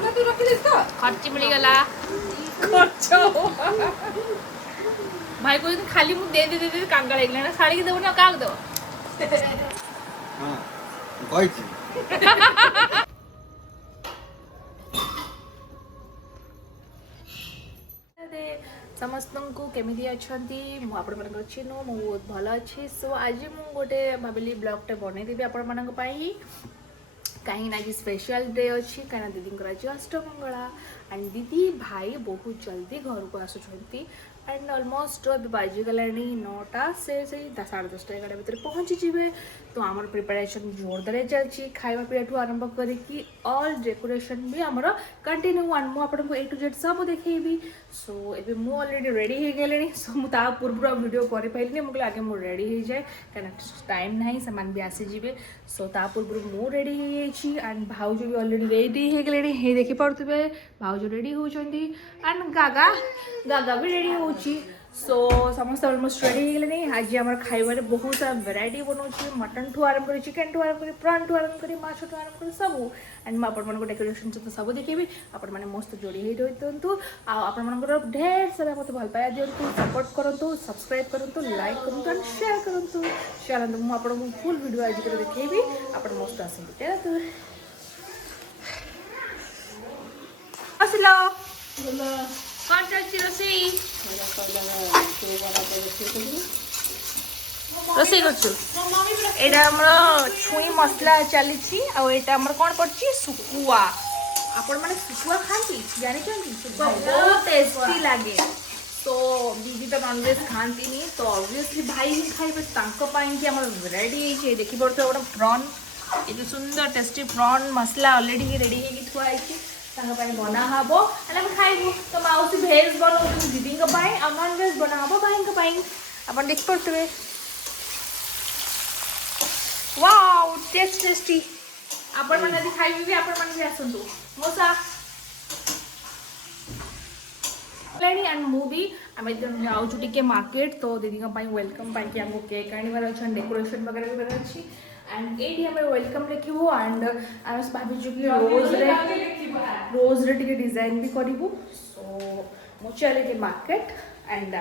खर्च मिलगला खर्च भाई को खाली मु दे दे दे कांगा लागला ना साड़ी के देबो ना काग देबो हां कहछि समस्त को केमिति अछंती मु आपण मन चिनु मु बहुत भलो अछि सो आज मु गोटे भाबिली ब्लॉग टे बनै देबी आपण मन पई कहीं आज स्पेशल डे अच्छी कहीं दीदी आज अष्टमंगला एंड दीदी भाई बहुत जल्दी घर को आसुँच एंड ऑलमोस्ट बाजिगला 9टा से 10:30 11 भितर पहुँची जीवे तो आमर प्रिपरेशन जोरदार चलती खावा पीवा ठू आरंभ करी ऑल डेकोरेशन भी आमर कंटिन्यू मुझे ए टू जेड सब देखेबी सो एबे मु ऑलरेडी रेडी हो गले सो मुझे पूर्व वीडियो कर पारे मुझे आगे मुझे रेडी हो जाए कहीं टाइम ना से भी आसीजे सो ता पूर्व मु रेडी हो एंड भाउज भी ऑलरेडी रेडी हो गले हे देखी पारे भाउज रेडी होती एंड गागा गागा भी रेडी हो सो समस्त अलमोस्ट रेडी हो गले आज आम खाइबार बहुत सारा भेराइटी बनाऊँ मटन ठू आरंभ कर चिकेन ठू आरंभ कर प्रॉन ठू आरंभ कर माछ ठू आरंभ कर सब एंड मुझे आपण डेकोरेशन सहित सब देखेबी आपण मैंने मस्त जोड़ी हो दिंतु आपण ढेर सारा मत भल पाया दिंतु सपोर्ट करूँ सब्सक्राइब करूँ लाइक करूँ एंड शेयर करूँ चलते मुझे फुल वीडियो आज देखेबी आप मस्त आसतु आसलो कौन चलती रोसई रोसई कर छुई मसला चली कौन पड़ी सुकुआ आपण मैंने सुकुआ खाती जानी सुकुआ बहुत टेस्टी लगे तो दीदी तो नॉनवेज खाती तो ऑब्वियसली भाई ही खाइबे रेडी देखी पड़े गोटे प्रॉन ये सुंदर टेस्टी प्रॉन मसला ऑलरेडी रेडी थुआई बना हम खाइबू तो मौसी भेज बनाऊ दीदी नॉन भेज बना हम भाई आप देख पड़े वाओ टेस्टी आपण मैंने खाइबे भी आपण मैंने भी आसतु मौसा एंड मूवी आम जाऊँ टे मार्केट तो दीदी वेलकम पाई आमको केक आनबार अच्छे डेकोरेशन वगैरह भी अच्छी एंड ये वेलकम लिखू एंड आम भाई कि रोज रे डिजाइन भी करूँ सो मुझे चले मार्केट एंड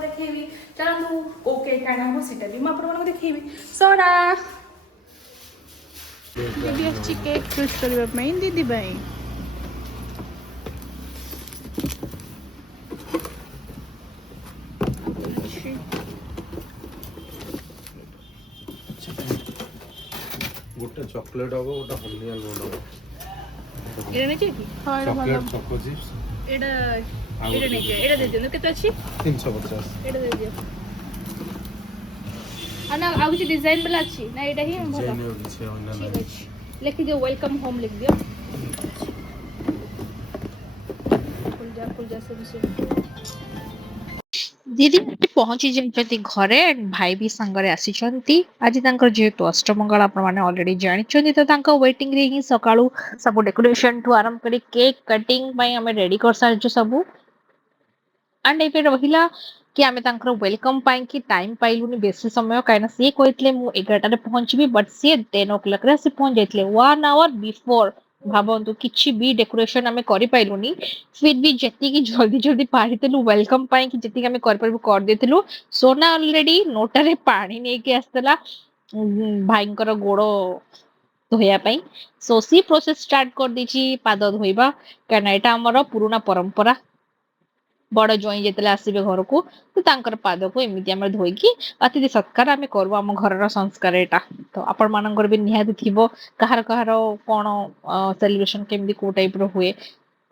देखेबी चलू को केक आना सीटा भी मुझे देखेबी सोना दीदी अच्छी केक चूज करने दीदी भाई गोटे चॉकलेट होगा गोटे हनी आलमंड होगा एटा नहीं चाहिए हाँ एटा चॉकलेट भलो चोको चिप्स एटा एटा नहीं चाहिए एटा दे दियो केते अछि 350 एटा दे दियो आना आ कुछ डिजाइन वाला अछि ना एटा ही भलो डिजाइन हो छै ओना ठीक अछि लिख दियो वेलकम होम लिख दियो फुल जा से दीदी पहुंची जाइछथि घरे भाई भी संगरे आसीछथि आज तांकर जेहेतु अष्टमंगल आपण माने ऑलरेडी जानिछथि तो तांका वेटिंग रे ही सकाळू सब डेकोरेशन ठू आरंभ करी केक कटिंग पई हमें रेडी कर सारछु सब एंड एबे रहिला कि आमे तांकर वेलकम पाई कि टाइम पाइलुनी बेसी समय काइना से कहितले मु 11टा रे पहुंचबी बट से 10 o'clock रे से पहुंच जाइतले 1 hour बिफोर भाबंतु किछि भी डेकोरेशन आमे करि पाइलुनी फिर भी जति की जल्दी जल्दी पारितलु वेलकम पाई कि जति आमे कर परबु कर देतिलु सोना ऑलरेडी नोटा रे पानी नै के आस्तला भाईंकर गोड़ो धोया पाई सो सी प्रोसेस स्टार्ट कर दीची पाद धोइबा काना एटा हमर पुराना परंपरा बड़ जोई जेतले आसीबे घर को तो तांकर पाद को एमिति हम धोइकी अतिथि सत्कार आमे करबो हम घरर संस्कार एटा तो आपण मानकर भी निहाती थिबो कहार कहार कोन सेलिब्रेशन केमिति को टाइप रो हुए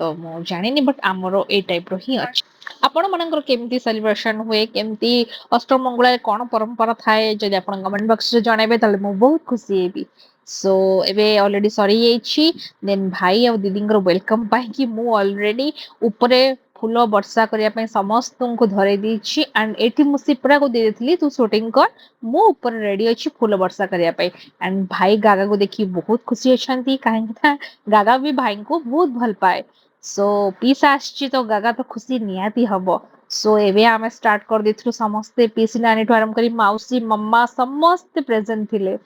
तो मु जानिनी बट आमरो ए टाइप रो ही अछि आपण मानकर केमिति सेलिब्रेशन हुए केमिति अष्टमंगला कोन परंपरा थाए जदि आपण कमेंट बॉक्स रे जणाइबे तले मु बहुत खुशी हेबी सो एबे ऑलरेडी सरी जाइछि देन भाई और दीदींगर वेलकम पाई कि मु ऑलरेडी ऊपरे फूल वर्षा करिया पई समस्त को धरे दीछि एंड एठी मु सिपरा को दे देथली तू शूटिंग कर मु ऊपर रेडी अछि फूल वर्षा करिया पई एंड भाई गागा को देखि बहुत खुशी अछंती काहे कि गागा भी भाई को बहुत भल पाए सो पीस आछि तो गागा तो खुशी नियाती हबो सो एबे आमे स्टार्ट कर देथलु समस्त पीस लानी ठो आरंभ करी माउसी मम्मा समस्त प्रेजेंट थिले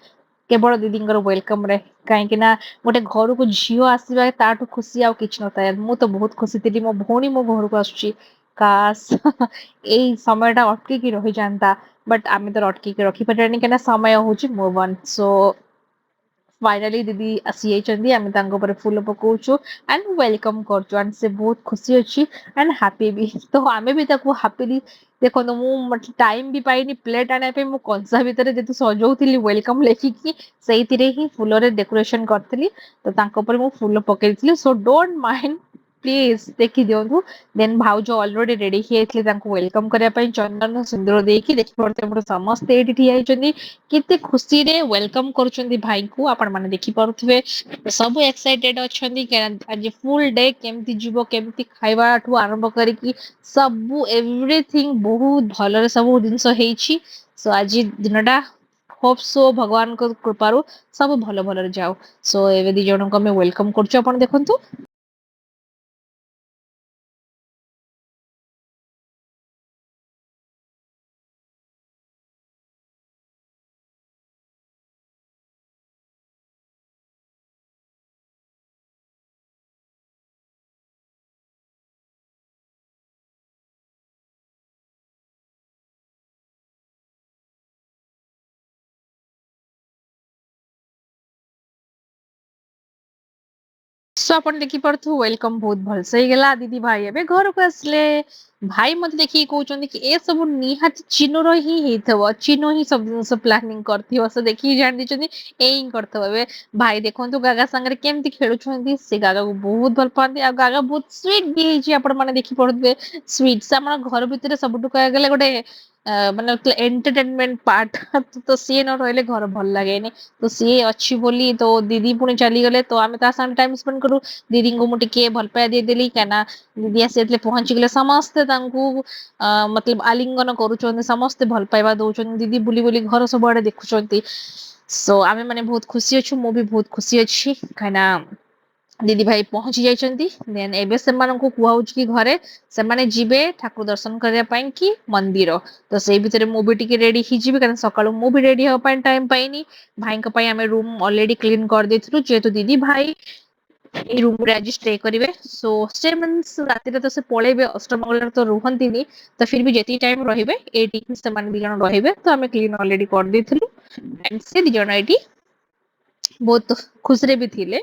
केवल दीदींकर वेलकम रे कहीं ना गोटे घर को झील आसवा ताठू खुशी आउ किछ नଥାଏ मु तो बहुत खुशी थी मो भौणी मो घर को आसुची काश एई समयटा अटकी रही जाता बट आम तो अटकी रखी पारे कहीं समय हूँ मूव ऑन सो फाइनाली दीदी आसी जाइए आम फूल पकाचु एंड वेलकम करचु एंड से बहुत खुशी अच्छी एंड हैप्पी भी तो आम भी हैप्पीली देखो मुझे टाइम भी पाइनी प्लेट आने कंसा भितर जेतु सजाऊली वेलकम लेखिकी से ही फूल डेकोरेशन करी तो फूल पकई सो डोंट माइंड प्लीज देखी दिंतु देन भाउज ऑलरेडी रेडी वेलकम करने चंदन सिंदूर देखिए देखिए समस्ते ये ठिया केते खुशी रे वेलकम करुछंदी भाई को आपण माने देखि पारुथबे सब एक्साइटेड अछंदी आज फुल डे केमती जीवो केमती खाइबा ठू आरंभ करिकी सब एवरीथिंग बहुत भलरे सब जिंस हेछि सो आज दिनटा होप सो भगवान को कृपारु सब भल भलरे जाओ सो एवे दी जणो को मैं वेलकम करछु आपण देखंतु सो अपन देखि परथु वेलकम बहुत भल से गेला दीदी भाई एबे घर को आसले भाई मते देखि कहउचंदी कि ए सब निहात चिनो ही हेथव चिनो ही सब जिनस प्लानिंग करथिव से देखि जान दिचंदी एई करथव एबे भाई देखंतु गागा संगे केमती खेलुछंदी से गागा को बहुत भल पांदी आ गागा बहुत स्वीट भी हेची अपन माने देखि पड़थबे स्वीट से हमर घर भीतर सबटु कह गेले गोटे माने एंटरटेनमेंट पार्ट तो सी न रहले घर भल लागेनी तो सी अच्छी बोली तो दीदी पुणी चली गले तो आम साथ टाइम स्पेंड करू दीदी को मुझे भल पाया देदेली क्या दीदी आसी पहुंची गले समस्ते मतलब आलिंगन करुँच समस्ते भल पाइबा दौरान दीदी बुली बुली घर सब आड़े देखुं सो आम मैंने बहुत खुशी अच्छु मु भी बहुत खुशी अच्छी कहीं दीदी भाई पहुंची जाइछंती देन एबे सेमान को कुआउच कि घरे सेमाने जिबे ठाकुर दर्शन करया पई कि मंदिर तो सेई भितरे मु भी टिके रेडी ही जिबे कारण सकाळु मु भी रेडी हो पई टाइम पाइनी भाई को पई हमें रूम ऑलरेडी क्लीन कर देथलु जेतु दीदी भाई ए रूम रे आज स्टे करिवे सो स्टे मींस राति रे तो से पळेबे अष्टमंगल तो रुहंतीनी तो फिर भी जेती टाइम रहिबे एटी सेमान भी जण रहिबे तो हमें क्लीन ऑलरेडी कर देथलु एंड से दी जण एटी बहुत खुश रे भी थिले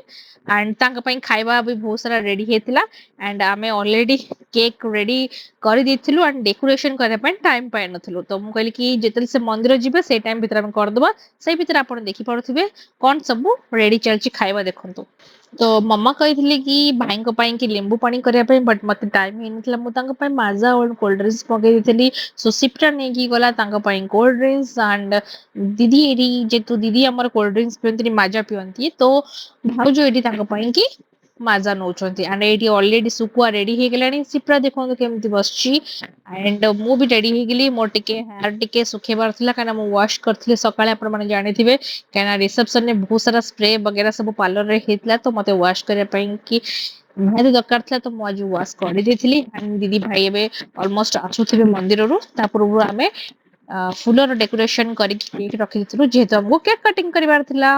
एंड तांका पई खाइबा भी बहुत सारा रेडी हेतिला एंड आमे ऑलरेडी केक रेडी कर देथिलु एंड डेकोरेशन करे पई टाइम पाइ नथिलु तो मु कहली कि जेतल से मंदिर जिबे से टाइम भीतर हम कर दबा से भीतर आपण देखि पड़थिबे कोन सब रेडी चलची खाइबा देखंतु तो मम्मा कही कि भाई को कि लेंबू पानी करने बट मत टाइम ही नहीं मुझे माजा और कोल्ड ड्रिंक्स मगई थी सो सिफ्टा नहीं गला कोल्ड ड्रिंक्स एंड दीदी ये जेतु दीदी आमर कोल्ड ड्रिंक्स पिंती माजा पिंती तो भाउज ये कि माजा नौ एंड ये ऑलरेडी सुकुआ रेडी हो गलानी सिप्रा देखो केमती बस एंड मु भी रेडी हो गली मोर टिके हेयर टिके सुखेबार थिला काना मु वॉश करथले सकाळे आपण माने जानि थिबे काना रिसेप्शन ने बहुत सारा स्प्रे वगैरह सब पार्लर रे हेतला तो मते वॉश करे पई कि निहाती दरकार था तो मु आज वॉश कर देथिली एंड दीदी भाई एबे ऑलमोस्ट आसुथिबे मंदिर रु ता पूर्व आमे फुलर डेकोरेशन करके केक रखि दिथिलु जेहेतु हमको केक कटिंग करबार थिला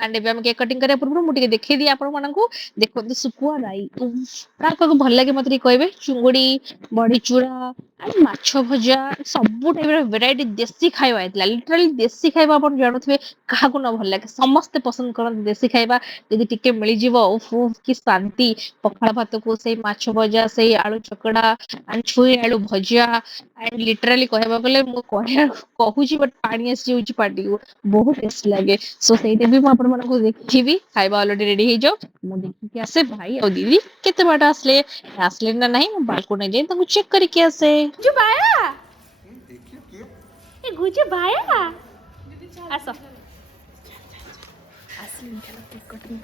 एंड एबे हम केक कटिंग करे पूर्व मुझे देखी दी आपण मानकू देखो सुकुआ राई काको भल लगे मते कहबे चुंगुड़ी बड़ी चूड़ा एंड माछ भजा सब टाइप रो वेराइटी देसी खाइबा आइतला लिटरली देसी खाइबा आपण जानथबे काहाको न भल लगे समस्त पसंद करन देसी खाइबा यदि टिके मिली जीवो उफ की शांति पखाळ भात को से माछ भजा से आलू चकड़ा एंड छुई आलू भजा एंड लिटरली कहबा गले मु कहूची बट पानी आसी होची पाटी को बहुत टेस्ट लगे सो सेइते भी आपण मानको देखिबी खाइबा ऑलरेडी रेडी हे जाओ मु देखि के आसे भाई और दीदी केते बाट आसले ना नहीं मु बालको ने जाई तंगु चेक करके आसे गुजू बाया ए गुजू बाया आसो असली चलो केक कटिंग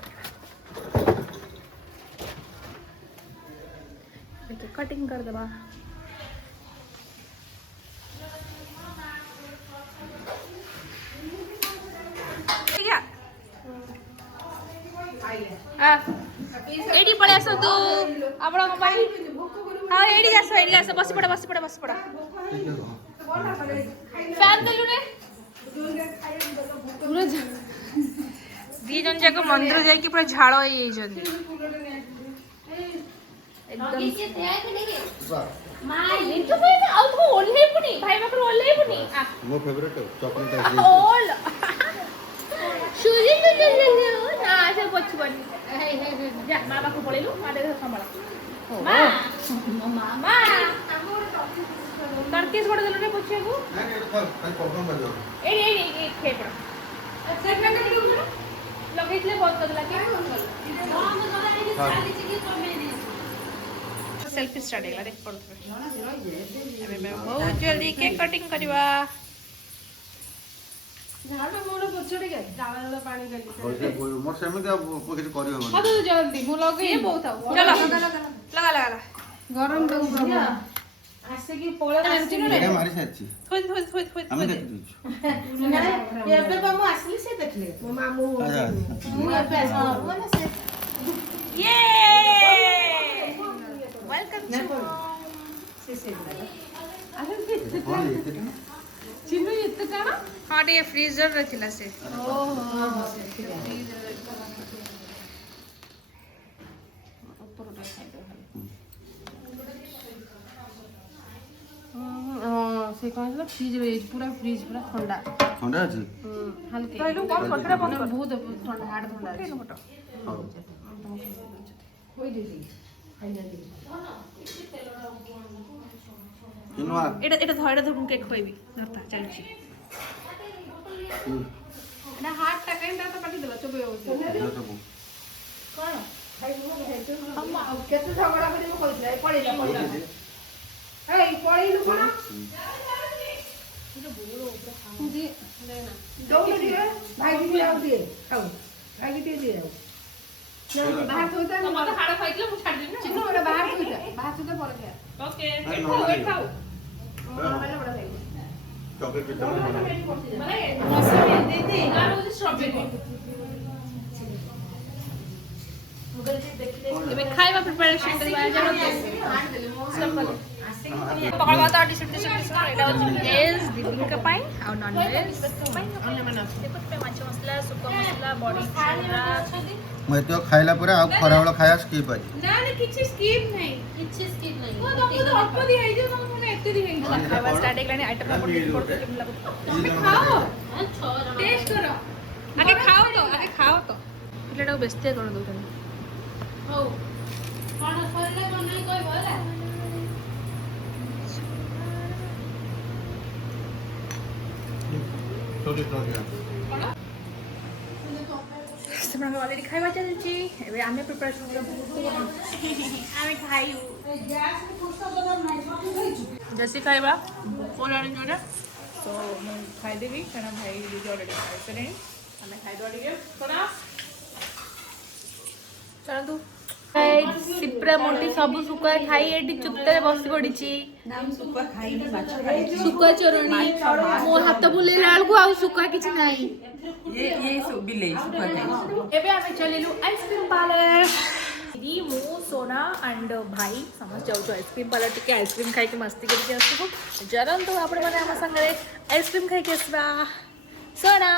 केक कटिंग कर दबा एडी पळे आसो तू आपण मोबाइल हां एडी जासो बस पड़ा फैन देलु रे दी जन जाक मंदिर जाके पूरा झाड़ हो एकदम ମୋ ଫେଭରେଟ ଚକୋଲେଟ टर्किश बड़ देलो रे पोछिया को लगेइले बहुत बदला के सेल्फी स्टार्ट हैला देख पड़त अबे मैं बहुत जल्दी केक कटिंग करवा झाड़ा मोर पोछड़े के डाला पानी गली मोर सेमिति କିଛି କରି ହବନି हां तो जल्दी मु लगे बहुत चलो लगा गरम तो आसे की पोळा मारची रे ଏଇଟା ମାରି ସାରିଛି थोई ଆମେ ଦେଖି ଦେଇଛୁ ଏବେ ପା ମୁଁ ଆସିଲି ସେ ଦେଖିଲେ ମୋ ମାମୁ ମୁଁ ଏବେ ଆସିଲି ମାନେ ସେ ये वेलकम टू से କଣ ଏତେ चिन्नु एते काना हां ये फ्रीजर रखिला से ओहो ऊपर उठा खाइ दो से कौन सा फ्रीज रे पूरा फ्रीज पूरा ठंडा ଥଣ୍ଡା ଅଛି हल्के पहले कौन पकड़ा बहुत ठंडा हार्ड ठंडा है कोई दे दी କିନୁଆ এটা ধরে ধরুন কেক খুইবি ধরতা চলছি না হাত টাকাইটা তো পাটি দেলা চবে হচ্ছে কোন আম্মা কেতে ঝগড়া করিব কইলা পড়িলা এই পড়িলু কোন এটা বড় উপরে খাও দি না দৌড় দিয়ে ভাই দিয়ে আও দিয়ে খাও ভাই দিয়ে দিয়ে আও बाहर थोइता न मते हाडा खाइतले मु छाड दिनु चिन्नु ओडा बाहर थोइता पर गया ओके खाऊ नॉर्मल बडा खाइ चॉकलेट पिज्जा मलाई मसाले दे आरो स्ट्रॉबेरी ଏବେ ଖାଇବା ପ୍ରିପାରେସନ କରିବା ଜାଣ ସିମ୍ପଲ ପକଳ ଭାତ ଡିସଟ ଏଇଟା ହଉଛି ଭେଜ ଦିଦିଙ୍କ ପାଇଁ ଆଉ ନନ୍ ଭେଜ ପାଇଁ ଅନ୍ୟମାନେ ଦେଖୁଥିବେ ମାଛ ମସଲା ଶୁଖା ମସଲା ବଡି ଚୁରା ମୁଁ ଏତ ଖାଇଲା ପରେ ଆଉ ଖରାବେଳ ଖାଇବା ସ୍କିପ୍ ଅଛି ନା ନା କିଛି ସ୍କିପ୍ ନାହିଁ ଓ ତମକୁ ତ ଅଳ୍ପ ଦିଆ ହେଇଯିବ ତମକୁ ମାନେ ଏତେ ଦିଆ ହେଇଯିବ ଖାଇବା ଷ୍ଟାର୍ଟ ହେଇଗଲାଣି ଆଇଟମ ଆପଣ କେମିତି କେମିତି ଲାଗୁଛି ତମେ ଖାଅ ଟେଷ୍ଟ କର ଆଗେ ଖାଅ ତ ପିଲାଟାକୁ ବ୍ୟସ୍ତ କରି ଦଉଛନ୍ତି ହଉ କଣ ସରିଲା ବନାଇ କହିବ ହେଲା ସେମାନଙ୍କ ଅଲରେଡି ଖାଇବା ଚାଲିଛି ଏବେ ଆମେ ପ୍ରିପାରେସନ ଆମେ ଖାଇବୁ ଦେଶୀ ଖାଇବା ପୋଲାଣି ଯୋଉଟା ତ ମୁଁ ଖାଇଦେବି କାରଣ ଭାଇ ଦିଦି ଅଲରେଡି ଖାଇସାରିଲେଣି ଆମେ ଖାଇଦେବା ଟିକେ କଣ ଚାଲନ୍ତୁ ସିପ୍ରା ମୋଟି ସବୁ ଶୁଖୁଆ ଖାଇ ଏଠି ଚୁପ୍ତରେ ବସି ପଡିଛି ଶୁଖୁଆ ଚୋରଣୀ ମୋ ହାତ ବୁଲେଇଲା ବେଳକୁ ଆଉ ଶୁଖୁଆ କିଛି ନାହିଁ ଏବେ ଆମେ ଚଲେଇଲୁ ଆଇସ୍କ୍ରିମ ପାର୍ଲର दीदी मु सोना एंड भाई समझ जाऊ आइसक्रीम पार्लर टिके आइसक्रीम खाई मस्ती करके आसबू जरन तो आपण माने हम संगे आइसक्रीम खाई के आसबा सोना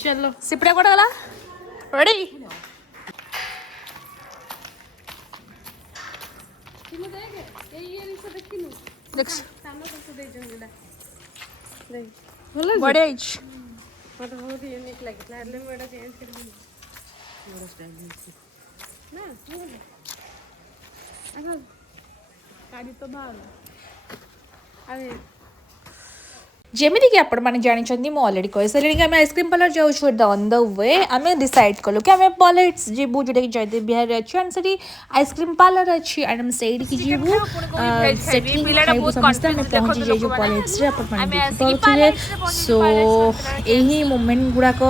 चलो सिपड़ा कोड गला रेडी किनु देख ए रिक्शा देखिनु देख सामने तो दे जंगला देख बोला बड़े एज मत बहुत यूनिक लगे એટલે મેડા ચેન્જ કરી દી મોડો સ્ટાઇલ ના બોલ અગર ગાડી તો બાલ અરે ଯେମିତିକି ଆପଣମାନେ ଜାଣିଛନ୍ତି ମୁଁ ଅଲରେଡ଼ି କହିସାରିଲିଣି କି ଆମେ ଆଇସ୍କ୍ରିମ୍ ପାର୍ଲର ଯାଉଛୁ at the on the way ଆମେ ଡିସାଇଡ଼୍ କଲୁ କି ଆମେ ପଲେଟ୍ସ ଯିବୁ ଯେଉଁଟାକି ଜୟଦେବ ବିହାରରେ ଅଛି ଆଣ୍ଡ ସେଠି ଆଇସ୍କ୍ରିମ୍ ପାର୍ଲର ଅଛି ଆଣ୍ଡ ଆମେ ସେଇଠିକି ଯିବୁ ସେଠି ଖାଇବୁ ସମସ୍ତେ ଆମେ ପହଞ୍ଚି ଯାଇଛୁ ପଲେଟ୍ସରେ ଆପଣମାନେ ଦେଖିପାରୁଥିବେ ସୋ ଏହି ମୋମେଣ୍ଟ ଗୁଡ଼ାକ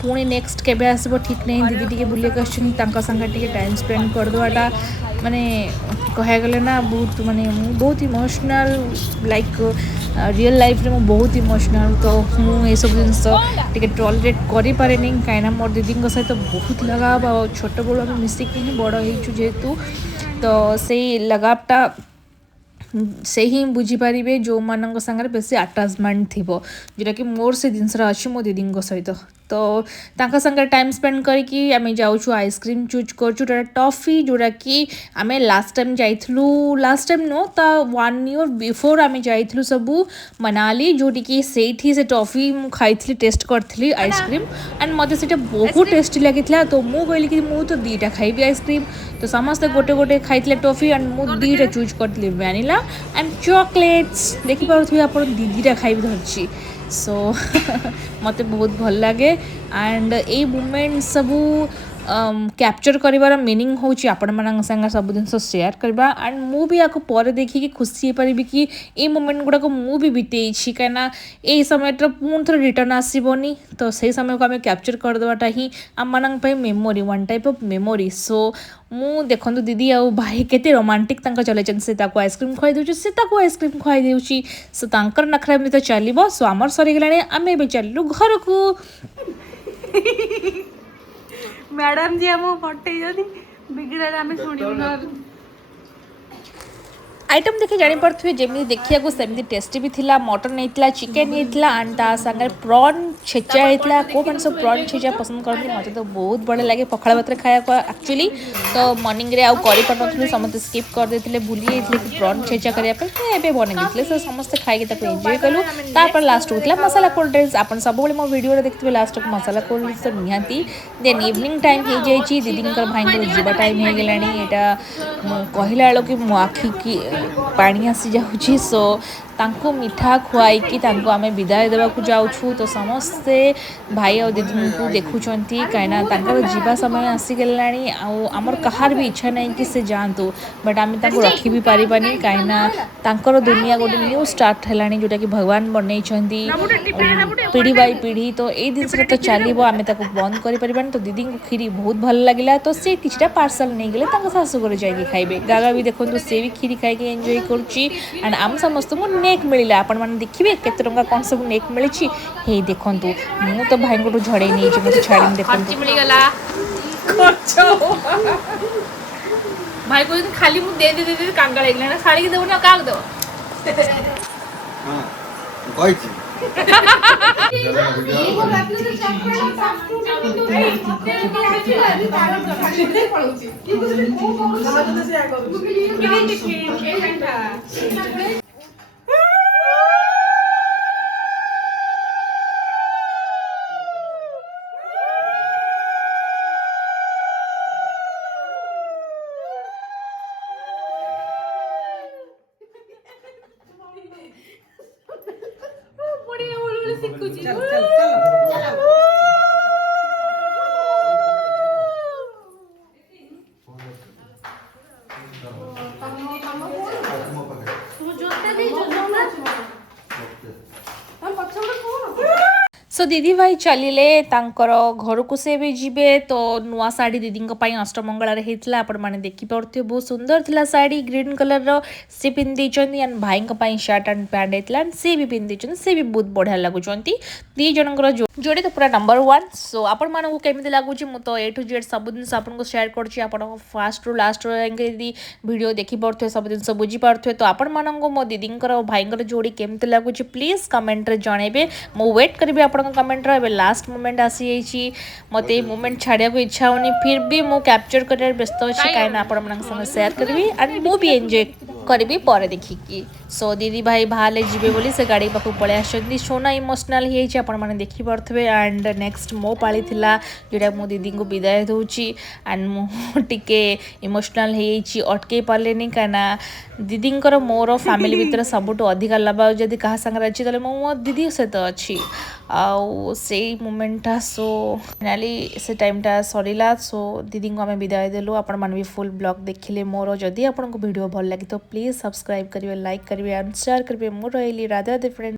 ପୁଣି ନେକ୍ସଟ କେବେ ଆସିବ ଠିକ୍ ନାହିଁ ଦିଦି ଟିକେ ବୁଲିବାକୁ ଆସୁଛନ୍ତି ତାଙ୍କ ସାଙ୍ଗରେ ଟିକେ ଟାଇମ୍ ସ୍ପେଣ୍ଡ କରିଦେବାଟା ମାନେ କହିବାକୁ ଗଲେ ନା ବହୁତ ମାନେ ମୁଁ ବହୁତ ଇମୋସନାଲ୍ ଲାଇକ୍ रियल लाइफ रे मैं बहुत इमोशनल तो मुझे सब जिनस टे टॉलरेट करें कहीं मोर दीदी सहित बहुत लगाव छोट बड़ू आम मिसिक ही बड़ हो जेहेतु तो से लगावटा से ही बुझीपारे जो मान सागर बेसी आटाचमेंट थी जोटा कि मोर से जिनस अच्छी मो दीदी सहित तो तांका संगे टाइम स्पेंड करके आम जाऊँ आइसक्रीम चूज कर टॉफी जोटा कि आम लास्ट टाइम जाइलु लास्ट टाइम नो ता 1 ईयर बिफोर आम जाइलु सबू मनाली जोटी कि से टॉफी मु खाई टेस्ट करी आइसक्रीम एंड मत से बहुत टेस्टी लगी तो मुझे कहली कि मुझे तो 2टा खाइबी आइसक्रीम तो समस्ते गोटे गोटे खाई टॉफी एंड मुझे 2टा चूज करी वैनिला एंड चॉकलेट्स देखिपे आप दीटा खाइबी धरची सो मत बहुत भल लगे एंड ए मोमेंट सबू कैप्चर कर मीनिंग हूँ आपण मान संगे सब जिन सेयार करवा एंड मु भी आपको पर देखिए खुशी हो पारि कि ये मोमेंट गुड़ाक मु भी बीतई कहीं ये समय पुणी थे रिटर्न आसबनी तो से समय को आम कैप्चर करदेवाटा ही आम मान memory one type of memory so मु देखो दीदी आ भाई केते रोमांटिक चलते से आइसक्रीम खुआई दूसरी से आइसक्रीम खुआई दूसरी सो तांकर नखरा भी तो चलो सो आमर सरीगला आम ए चलू घर को मैडम जी हम पठे बिगड़े आम शुणी आइटम देखिए जापे जमी देखा सेमती टेस्टी भी थिला मटन होता चिकेन होता एंड ता सागर प्रॉन छेचा होता को मैंने सब प्रॉन छेचा पसंद करती मत तो बहुत बढ़िया लगे पखाड़ भात खाया एक्चुअली तो मॉर्निंग रे आउ करि पारनथलु समस्त स्किप कर देथिले भूली जाइथिले कि प्रॉन छेचा करिया पे तो एबे बने दिथिले सो समस्त खाई के एंजॉय कलु तापर लास्ट होतला मसाला कोल्ड ड्रिंक्स आपन सब बेले मो वीडियो रे देखथिबे लास्ट को मसाला कोल्ड ड्रिंक्स तो निहाती देन इवनिंग टाइम हो जाइछि दीदींकर भाईंकर जीवा टाइम हो गेलानी एटा कहला बेलो कि मो आखि की पानी आसी जाऊँगी सो तांको मिठा खुआई तांको आमे विदाय देवाकू जाऊँ तो समस्ते भाई और दीदी को देखुं कहीं जीवा समय आसीगलानी आमर कहार भी इच्छा नहीं कि से जातु बट आम रखी भी पारिबानी कहीं दुनिया गोटे न्यू स्टार्ट है जोटा कि भगवान बनई पीढ़ी बाई पीढ़ी तो ये जिन तो चलो आम बंद कर तो दीदी को खीरी बहुत भल लगे तो सी किसी पार्सल नहीं गले शाशुघर जाइए खाइबे गागा भी देखो सी भी खीरी खाई एंजॉय करुच्ची एंड आम समस्त नेक मिला आपण मैंने देखिए केते टंका कौन सब नेक मिली हे देखु मु तो भाई को झड़े नहीं मत छाड़ी देखो भाई को खाली मुझे दे दे दे कांगा लगला साड़ी के देव ना का देव सो दीदी भाई चलिए घर को से भी जीवे तो नुआ साड़ी दीदी अष्टमंगल होता आपण मैंने देखिपे बहुत सुंदर थिला साड़ी ग्रीन कलर रो सी पिंधि एंड भाई शर्ट एंड पैंट होता एंड सी भी पिंधि सी भी बहुत बढ़िया लगुच दी जनकर जोड़ी तो पूरा नंबर 1 सो आपण मानू केमी लगुच मु तो ए टू जेड सब जिन आपको शेयर कर फास्ट रू लास्ट यदि वीडियो देखी पारे सब जिन बुझी पारे तो आपण मानू मो दीदी भाई जोड़ी केमती लगुच प्लीज कमेंट रे जनइबे मु वेट करी आप कमेंट रे लास्ट मोमेंट आसी जाइए मत मोमेंट छाड़िया को इच्छा होनी फिर भी मु कैप्चर कर व्यस्त अच्छी कहीं आप शेयर करी एंड मु भी एंजॉय करी पर देखिकी सो दीदी भाई भाले जीवे बोली से गाड़ी पाखु पलि आछंती सोना इमोशनल मैंने देखी पारे एंड नेक्स्ट मो पाली थिला जोटा मो दीदी को विदाय दूची एंड मुझे इमोशनल अटकई पारे कहीं दीदींकर मोर फैमिली भितर सबुठ अधिका लभा जदि क्या सागर अच्छी तो मो दीदी सहित अच्छी आउ से मोमेंटा सो फाइनाली से टाइमटा सरला सो दीदी को आम विदाय देलु आपण मैंने भी फुल ब्लॉग देखिले मोर जदि आपको वीडियो भल लगे तो प्लीज सब्सक्राइब करेंगे लाइक करेंगे एंड शेयर करेंगे मोर रही राधे राधे फ्रेंड।